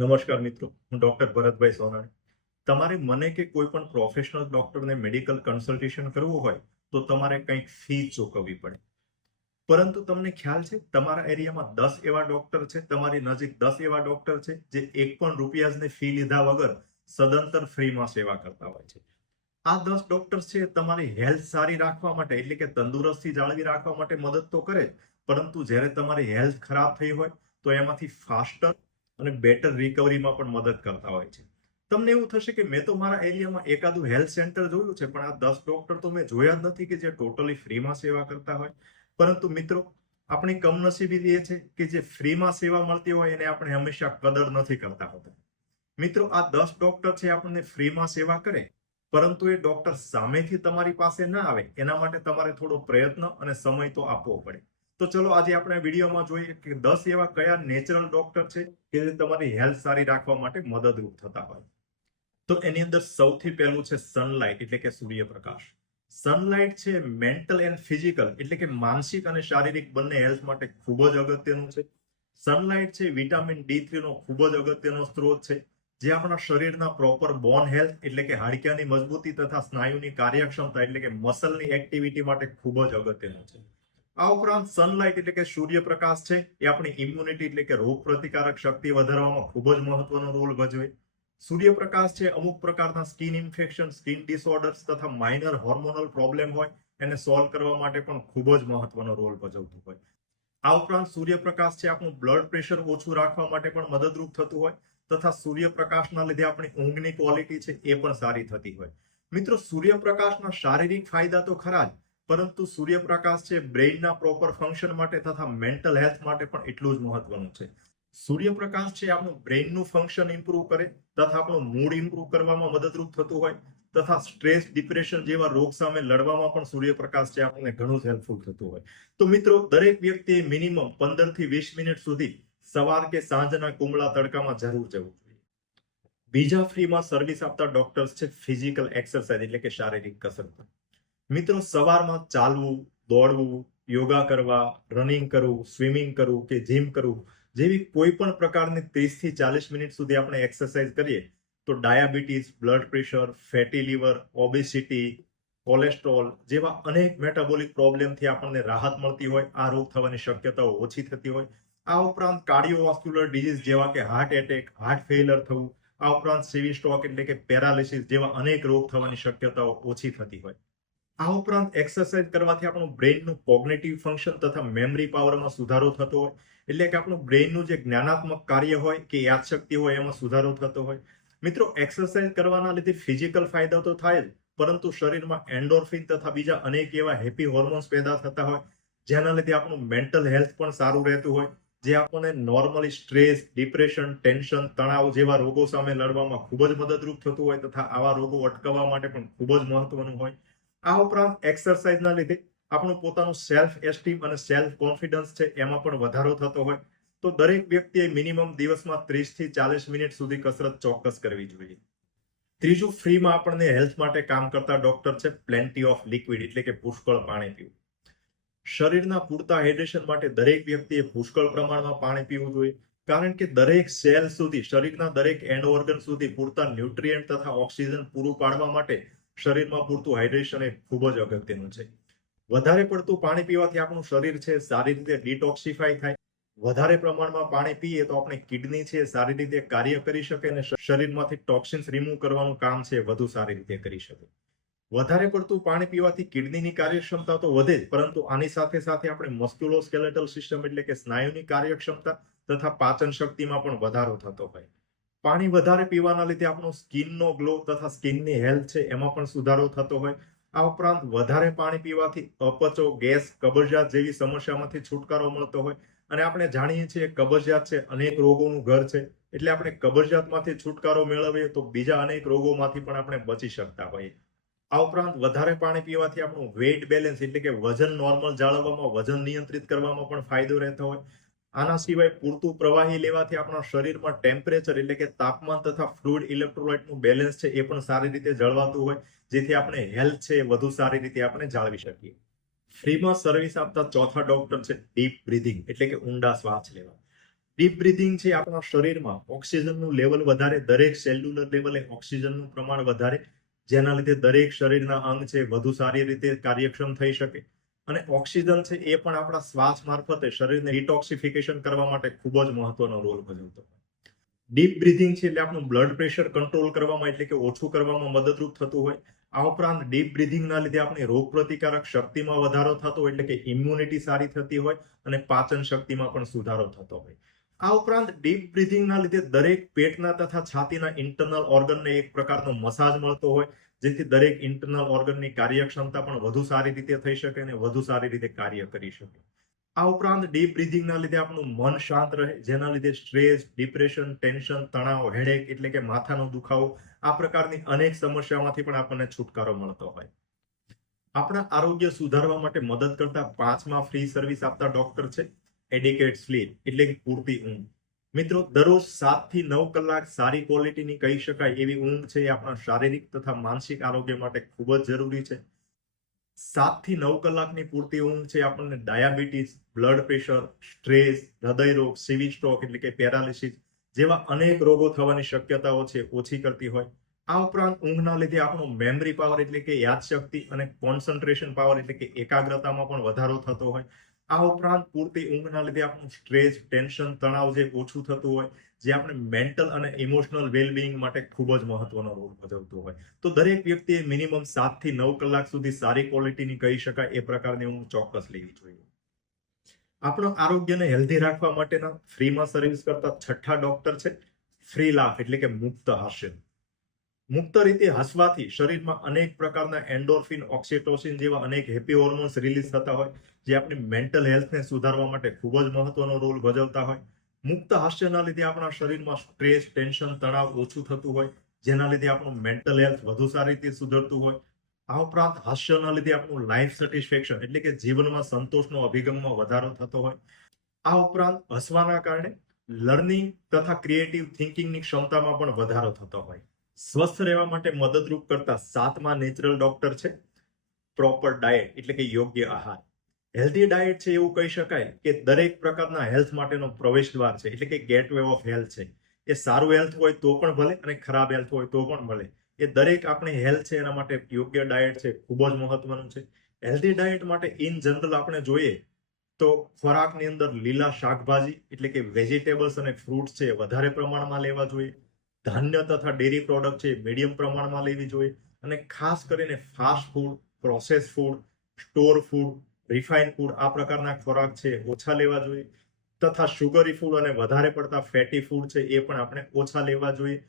નમસ્કાર મિત્રો, હું ડોક્ટર ભરતભાઈ સોનાણી. તમારે મને કે કોઈ પણ પ્રોફેશનલ ડોક્ટરને મેડિકલ કન્સલ્ટેશન કરવું હોય તો તમારે કંઈક ફી ચૂકવવી પડે. પરંતુ તમને ખ્યાલ છે, તમારા એરિયામાં 10 એવા ડોક્ટર છે, તમારી નજીક 10 એવા ડોક્ટર છે જે એક પણ રૂપિયાની ફી લીધા વગર સદંતર ફ્રીમાં સેવા કરતા હોય છે. આ 10 ડોક્ટર છે તમારી હેલ્થ સારી રાખવા માટે, એટલે કે તંદુરસ્તી જાળવી રાખવા માટે મદદ તો કરે, પરંતુ જ્યારે તમારી હેલ્થ ખરાબ થઈ હોય તો એમાંથી ફાસ્ટર અને બેટર રિકવરીમાં પણ મદદ કરતા હોય છે. તમને એવું થશે કે મેં તો મારા એરિયામાં એકાદું હેલ્થ સેન્ટર જોયું છે, પણ આ 10 ડોક્ટર તો મેં જોયા જ નથી કે જે ટોટલી ફ્રીમાં સેવા કરતા હોય. પરંતુ મિત્રો, આપણી કમનસીબી એ છે કે જે ફ્રીમાં સેવા મળતી હોય એને આપણે હંમેશા કદર નથી કરતા હોતા. મિત્રો, આ 10 ડોક્ટર છે આપણને ફ્રીમાં સેવા કરે, પરંતુ એ ડોક્ટર સામેથી તમારી પાસે ના આવે એના માટે તમારે થોડો પ્રયત્ન અને સમય તો આપવો પડે. તો ચલો આજે આપણે વિડીયોમાં જોઈએ કે 10 એવા કયા નેચરલ ડોક્ટર છે કે જે તમારી હેલ્થ સારી રાખવા માટે મદદરૂપ થતા હોય. તો એની અંદર સૌથી પહેલું છે સનલાઇટ, એટલે કે સૂર્યપ્રકાશ. સનલાઇટ છે મેન્ટલ એન્ડ ફિઝિકલ, એટલે કે માનસિક અને શારીરિક બંને હેલ્થ માટે ખૂબ જ અગત્યનું છે. સનલાઇટ છે વિટામિન D3 નો ખૂબ જ અગત્યનો સ્ત્રોત છે, જે આપણા શરીરના પ્રોપર બોન હેલ્થ, એટલે કે હાડકાની મજબૂતી તથા સ્નાયુની કાર્યક્ષમતા, એટલે કે મસલની એક્ટિવિટી માટે ખૂબ જ અગત્યનું છે. આ ઉપરાંત સનલાઇટ એટલે કે સૂર્યપ્રકાશ છે એ આપણી ઇમ્યુનિટી, એટલે કે રોગ પ્રતિકારક શક્તિ વધારવામાં ખૂબ જ મહત્વનો રોલ ભજવે. સૂર્યપ્રકાશ છે અમુક પ્રકારના સ્કિન ઇન્ફેક્શન, સ્કિન ડિસઓર્ડર્સ તથા માઇનર હોર્મોનલ પ્રોબ્લેમ હોય એને સોલ્વ કરવા માટે પણ ખૂબ જ મહત્વનો રોલ ભજવતું હોય. આ ઉપરાંત સૂર્યપ્રકાશ છે આપણું બ્લડ પ્રેશર ઓછું રાખવા માટે પણ મદદરૂપ થતું હોય, તથા સૂર્યપ્રકાશના લીધે આપણી ઊંઘની ક્વોલિટી છે એ પણ સારી થતી હોય. મિત્રો, સૂર્યપ્રકાશના શારીરિક ફાયદા તો ખરા જ, પરંતુ સૂર્યપ્રકાશ છે બ્રેઇનના પ્રોપર ફંક્શન માટે તથા મેન્ટલ હેલ્થ માટે પણ એટલું જ મહત્વનું છે. સૂર્યપ્રકાશ છે આપણું બ્રેઇનનું ફંક્શન ઇમ્પ્રૂવ કરે તથા આપણું મૂડ ઇમ્પ્રૂવ કરવામાં મદદરૂપ થતું હોય, તથા સ્ટ્રેસ, ડિપ્રેશન જેવા રોગ સામે લડવામાં પણ સૂર્યપ્રકાશ છે આપણને ઘણું હેલ્પફુલ થતું હોય. તો મિત્રો, દરેક વ્યક્તિએ મિનિમમ 15 થી 20 મિનિટ સુધી સવાર કે સાંજના કુમળા તડકામાં જરૂર જવું જોઈએ. બીજા ફ્રીમાં સર્વિસ આપતા ડોક્ટર્સ છે ફિઝિકલ એક્સરસાઇઝ, એટલે કે શારીરિક કસરત. મિત્રો, સવારમાં ચાલવું, દોડવું, યોગા કરવા, રનિંગ કરવું, સ્વિમિંગ કરવું કે જીમ કરવું જેવી કોઈ પણ પ્રકારની 30 થી 40 મિનિટ સુધી આપણે એક્સરસાઇઝ કરીએ તો diabetes, blood pressure, fatty liver, obesity, cholesterol જેવા અનેક મેટાબોલિક પ્રોબ્લેમથી આપણને રાહત મળતી હોય, આ રોગ થવાની શક્યતાઓ ઓછી થતી હોય. આ ઉપરાંત કાર્ડિયોવાસ્ક્યુલર ડિઝીઝ જેવા કે હાર્ટ એટેક, હાર્ટ ફેઇલર થવું, આ ઉપરાંત સિવિલ સ્ટ્રોક એટલે કે પેરાલિસિસ જેવા અનેક રોગ થવાની શક્યતાઓ ઓછી થતી હોય. આ ઉપરાંત એક્સરસાઇઝ કરવાથી આપણું બ્રેઇનનું કોગ્નિટિવ ફંક્શન તથા મેમરી પાવરમાં સુધારો થતો હોય, એટલે કે આપણું બ્રેઇનનું જે જ્ઞાનાત્મક કાર્ય હોય કે યાદશક્તિ હોય એમાં સુધારો થતો હોય. મિત્રો, એક્સરસાઇઝ કરવાના લીધે ફિઝિકલ ફાયદા તો થાય જ, પરંતુ શરીરમાં એન્ડોર્ફિન તથા બીજા અનેક એવા હેપી હોર્મોન્સ પેદા થતા હોય, જેના લીધે આપણું મેન્ટલ હેલ્થ પણ સારું રહેતું હોય, જે આપણને નોર્મલી સ્ટ્રેસ, ડિપ્રેશન, ટેન્શન, તણાવ જેવા રોગો સામે લડવામાં ખૂબ જ મદદરૂપ થતું હોય, તથા આવા રોગો અટકાવવા માટે પણ ખૂબ જ મહત્વનું હોય. આ ઉપરાંત એક્સરસાઇઝના લીધે આપણું પોતાનું સેલ્ફ એસ્ટીમ અને સેલ્ફ કોન્ફિડન્સ છે એમાં પણ વધારો થતો હોય. તો દરેક વ્યક્તિએ મિનિમમ દિવસમાં 30 થી 40 મિનિટ સુધી કસરત ચોક્કસ કરવી જોઈએ. ત્રીજું ફ્રીમાં આપણને હેલ્થ માટે કામ કરતા ડોક્ટર છે પ્લેન્ટી ઓફ લિક્વિડ, એટલે કે પુષ્કળ પાણી પીવું. શરીરના પૂરતા હાઇડ્રેશન માટે દરેક વ્યક્તિએ પુષ્કળ પ્રમાણમાં પાણી પીવું જોઈએ, કારણ કે દરેક સેલ સુધી, શરીરના દરેક એન્ડ ઓર્ગન સુધી પૂરતા ન્યુટ્રિયન્ટ તથા ઓક્સિજન પૂરું પાડવા માટે શરીરમાં પૂરતું હાઇડ્રેશન એ ખૂબ જ અગત્યનું છે. વધારે પડતું પાણી પીવાથી આપણું શરીર છે સારી રીતે ડિટોક્સિફાય થાય. વધારે પ્રમાણમાં પાણી પીએ તો આપણે કિડની છે સારી રીતે કાર્ય કરી શકે અને શરીરમાંથી ટોક્સિન્સ રિમૂવ કરવાનું કામ છે વધુ સારી રીતે કરી શકે. વધારે પડતું પાણી પીવાથી કિડનીની કાર્યક્ષમતા તો વધે જ, પરંતુ આની સાથે સાથે આપણે મસ્ક્યુલોસ્કેલેટલ સિસ્ટમ, એટલે કે સ્નાયુની કાર્યક્ષમતા તથા પાચન શક્તિમાં પણ વધારો થતો હોય. પાણી વધારે પીવાના લીધે આપણો સ્કિનનો ગ્લો તથા સ્કિનની હેલ્થ છે એમાં પણ સુધારો થતો હોય. આ ઉપરાંત વધારે પાણી પીવાથી અપચો, ગેસ, કબજિયાત જેવી સમસ્યામાંથી છુટકારો મળતો હોય, અને આપણે જાણીએ છીએ કબજિયાત છે અનેક રોગોનું ઘર છે, એટલે આપણે કબજિયાતમાંથી છુટકારો મેળવીએ તો બીજા અનેક રોગોમાંથી પણ આપણે બચી શકતા હોઈએ. આ ઉપરાંત વધારે પાણી પીવાથી આપણું વેઇટ બેલેન્સ, એટલે કે વજન નોર્મલ જાળવવામાં, વજન નિયંત્રિત કરવામાં પણ ફાયદો રહેતો હોય. આના સિવાય પૂરતું પ્રવાહી લેવાથી આપણા શરીરમાં ટેમ્પરેચર, એટલે કે તાપમાન તથા ફ્લુઇડ ઇલેક્ટ્રોલાઇટનું બેલેન્સ છે એ પણ સારી રીતે જળવાતું હોય, જેથી આપણે હેલ્થ છે વધુ સારી રીતે આપણે જાળવી શકીએ. ફ્રીમાં સર્વિસ આપતા ચોથા ડોક્ટર છે ડીપ બ્રીથિંગ, એટલે કે ઊંડા શ્વાસ લેવા. ડીપ બ્રીથિંગ છે આપણા શરીરમાં ઓક્સિજનનું લેવલ વધારે, દરેક સેલ્યુલર લેવલે ઓક્સિજનનું પ્રમાણ વધારે, જેના લીધે દરેક શરીરના અંગ છે વધુ સારી રીતે કાર્યક્ષમ થઈ શકે. અને ઓક્સિજન છે એ પણ આપણા શ્વાસ મારફતે શરીરને ડિટોક્સિફિકેશન કરવા માટે ખૂબ જ મહત્વનો રોલ ભજવતો હોય. ડીપ બ્રીથિંગ છે એટલે આપણું બ્લડ પ્રેશર કંટ્રોલ કરવામાં એટલે કે ઓછું કરવામાં મદદરૂપ થતું હોય. આ ઉપરાંત ડીપ બ્રીથિંગના લીધે આપણી રોગ પ્રતિકારક શક્તિમાં વધારો થતો હોય એટલે કે ઇમ્યુનિટી સારી થતી હોય અને પાચન શક્તિમાં પણ સુધારો થતો હોય. આ ઉપરાંત ડીપ બ્રીથિંગના લીધે દરેક પેટના તથા છાતીના ઇન્ટરનલ ઓર્ગનને એક પ્રકારનો મસાજ મળતો હોય, જેથી દરેક ઇન્ટરનલ ઓર્ગનની કાર્યક્ષમતા પણ વધુ સારી રીતે થઈ શકે અને વધુ સારી રીતે કાર્ય કરી શકે. આ ઉપરાંત ડીપ બ્રીથિંગના લીધે આપણું મન શાંત રહે, જેના લીધે સ્ટ્રેસ, ડિપ્રેશન, ટેન્શન, તણાવ, હેડેક એટલે કે માથાનો દુખાવો, આ પ્રકારની અનેક સમસ્યાઓમાંથી પણ આપણને છુટકારો મળતો હોય. આપણા આરોગ્ય સુધારવા માટે મદદ કરતા 5મા ફ્રી સર્વિસ આપતા ડોક્ટર છે એડિકેટ સ્લીપ એટલે કે પૂરતી ઊંઘ. મિત્રો, દરરોજ 7 થી 9 કલાક સારી ક્વોલિટીની કહી શકાય એવી ઊંઘ છે એ આપણા શારીરિક તથા માનસિક આરોગ્ય માટે ખૂબ જ જરૂરી છે. 7 થી 9 કલાકની પૂરતી ઊંઘ છે આપણને ડાયાબિટીસ, બ્લડ પ્રેશર, સ્ટ્રેસ, હૃદય રોગ, સીવી સ્ટ્રોક એટલે કે પેરાલિસિસ જેવા અનેક રોગો થવાની શક્યતાઓ છે ઓછી કરતી હોય. આ ઉપરાંત ઊંઘના લીધે આપણો મેમરી પાવર એટલે કે યાદશક્તિ અને કોન્સન્ટ્રેશન પાવર એટલે કે એકાગ્રતામાં પણ વધારો થતો હોય. આ ઉપરાંત પૂરતી ઊંઘના લીધે આપણું સ્ટ્રેસ, ટેન્શન, તણાવ જે ઓછું થતું હોય, જે આપણે મેન્ટલ અને ઇમોશનલ વેલબિંગ માટે ખૂબ જ મહત્વનો રોલ ભજવતો હોય. તો દરેક વ્યક્તિએ મિનિમમ 7 થી 9 કલાક સુધી સારી ક્વોલિટીની કહી શકાય એ પ્રકારની ઊંઘ ચોક્કસ લેવી જોઈએ. આપણો આરોગ્યને હેલ્ધી રાખવા માટેના ફ્રીમાં સર્વિસ કરતા 6થા ડોક્ટર છે ફ્રી લાફ એટલે કે મુક્ત હાસ્ય. મુક્ત રીતે હસવાથી શરીરમાં અનેક પ્રકારના એન્ડોર્ફિન, ઓક્સિટોસિન જેવા અનેક હેપી હોર્મોન્સ રિલીઝ થતા હોય, જે આપણી મેન્ટલ હેલ્થને સુધારવા માટે ખૂબ જ મહત્વનો રોલ ભજવતા હોય. મુક્ત હાસ્યના લીધે આપણા શરીરમાં સ્ટ્રેસ, ટેન્શન, તણાવ ઓછું થતું હોય, જેના લીધે આપણું મેન્ટલ હેલ્થ વધુ સારી રીતે સુધરતું હોય. આ ઉપરાંત હાસ્યના લીધે આપણું લાઈફ સેટિસ્ફેક્શન એટલે કે જીવનમાં સંતોષનો અભિગમમાં વધારો થતો હોય. આ ઉપરાંત હસવાના કારણે લર્નિંગ તથા ક્રિએટિવ થિંકિંગની ક્ષમતામાં પણ વધારો થતો હોય. સ્વસ્થ રહેવા માટે મદદરૂપ કરતા 7મા નેચરલ ડોક્ટર છે પ્રોપર ડાયટ એટલે કે યોગ્ય આહાર. હેલ્ધી ડાયટ છે એવું કહી શકાય કે દરેક પ્રકારના હેલ્થ માટેનો પ્રવેશ દ્વાર છે એટલે કે ગેટવે ઓફ હેલ્થ છે. એ સારું હેલ્થ હોય તો પણ ભલે અને ખરાબ હેલ્થ હોય તો પણ ભલે, એ દરેક આપણી હેલ્થ છે એના માટે યોગ્ય ડાયટ છે ખૂબ જ મહત્વનું છે. હેલ્ધી ડાયટ માટે ઇન જનરલ આપણે જોઈએ તો ખોરાકની અંદર લીલા શાકભાજી એટલે કે વેજીટેબલ્સ અને ફ્રૂટ્સ છે વધારે પ્રમાણમાં લેવા જોઈએ. ધાન્ય તથા ડેરી પ્રોડક્ટ છે મીડિયમ પ્રમાણમાં લેવી જોઈએ. અને ખાસ કરીને fast food, process food, store food, refine food આ પ્રકારના ખોરાક છે ઓછા લેવા જોઈએ. તથા શુગરી ફૂડ અને વધારે પડતા ફેટી ફૂડ છે એ પણ આપણે ઓછા લેવા જોઈએ.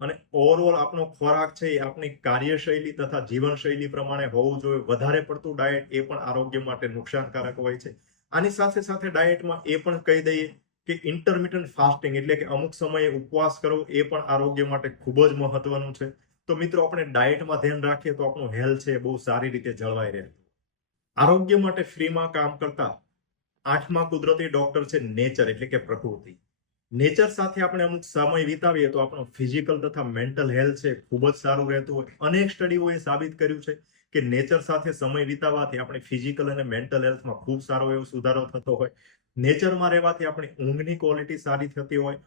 અને ઓવરઓલ આપણો ખોરાક છે એ આપણી કાર્યશૈલી તથા જીવનશૈલી પ્રમાણે હોવું જોઈએ. વધારે પડતું ડાયટ એ પણ આરોગ્ય માટે નુકસાનકારક હોય છે. આની સાથે સાથે ડાયટમાં એ પણ કહી દઈએ કે ઇન્ટરમિટન્ટ ફાસ્ટિંગ એટલે કે અમુક સમયે ઉપવાસ કરવો એ પણ આરોગ્ય માટે ખૂબ જ મહત્વનું છે. તો મિત્રો, આપણે ડાયટમાં ધ્યાન રાખીએ તો આપણું હેલ્થ છે બહુ સારી રીતે જળવાઈ રહે. આરોગ્ય માટે ફ્રીમાં કામ કરતા 8મા કુદરતી ડોક્ટર છે નેચર એટલે કે પ્રકૃતિ. નેચર સાથે આપણે અમુક સમય વિતાવીએ તો આપણો ફિઝિકલ તથા મેન્ટલ હેલ્થ છે ખૂબ જ સારું રહેતું હોય. અનેક સ્ટડીઓએ સાબિત કર્યું છે કે નેચર સાથે સમય વિતાવવાથી આપણે ફિઝિકલ અને મેન્ટલ હેલ્થમાં ખૂબ સારો એવો સુધારો થતો હોય. નેચરમાં રહેવાથી આપણી ઊંઘની ક્વોલિટી સારી થતી હોય.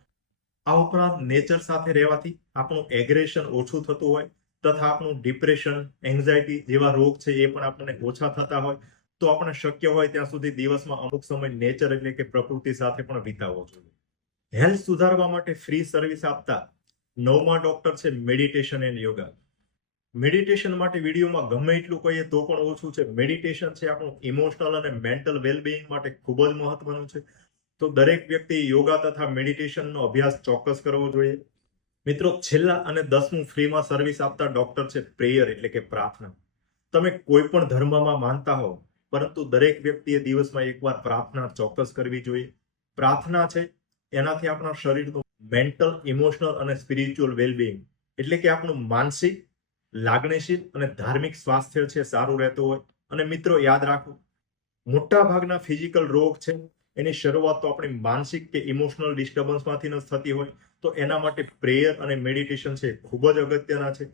આ ઉપરાંત નેચર સાથે રહેવાથી આપણું એગ્રેશન ઓછું થતું હોય તથા આપણું ડિપ્રેશન, એન્ઝાયટી જેવા રોગ છે એ પણ આપણને ઓછા થતા હોય. તો આપણે શક્ય હોય ત્યાં સુધી દિવસમાં અમુક સમય નેચર એટલે કે પ્રકૃતિ સાથે પણ વિતાવવો જોઈએ. હેલ્થ સુધારવા માટે ફ્રી સર્વિસ આપતા 9મા ડોક્ટર છે મેડિટેશન એન્ડ યોગા. મેડિટેશન માટે વિડીયોમાં ગમે એટલું કહીએ તો પણ ઓછું છે. મેડિટેશન છે આપણું ઇમોશનલ અને મેન્ટલ વેલબિંગ માટે ખૂબ જ મહત્વનું છે. તો દરેક વ્યક્તિ યોગા તથા મેડિટેશનનો અભ્યાસ ચોક્કસ કરવો જોઈએ. મિત્રો, છેલ્લા અને 10મું ફ્રીમાં સર્વિસ આપતા ડોક્ટર છે પ્રેયર એટલે કે પ્રાર્થના. તમે કોઈ પણ ધર્મમાં માનતા હો, પરંતુ દરેક વ્યક્તિએ દિવસમાં એકવાર પ્રાર્થના ચોક્કસ કરવી જોઈએ. પ્રાર્થના છે એનાથી આપણા શરીરનું મેન્ટલ, ઇમોશનલ અને સ્પિરિચ્યુઅલ વેલબિંગ એટલે કે આપણું માનસિક, લાગણીશીલ અને ધાર્મિક સ્વાસ્થ્ય છે સારું રહેતું હોય. અને મિત્રો, યાદ રાખો, મોટા ભાગના ફિઝિકલ રોગ છે એની શરૂઆત તો આપણી માનસિક કે ઇમોશનલ ડિસ્ટર્બન્સમાંથી જ થતી હોય. તો એના માટે પ્રેયર અને મેડિટેશન છે ખૂબ જ અગત્યના છે.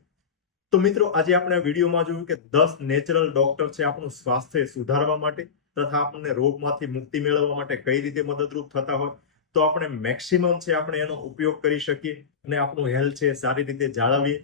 તો મિત્રો, આજે આપણે આ વિડીયોમાં જોયું કે 10 નેચરલ ડોક્ટર છે આપણું સ્વાસ્થ્ય સુધારવા માટે તથા આપણને રોગમાંથી મુક્તિ મેળવવા માટે કઈ રીતે મદદરૂપ થતા હોય. તો આપણે મેક્સિમમ છે આપણે એનો ઉપયોગ કરી શકીએ અને આપણું હેલ્થ છે એ સારી રીતે જાળવીએ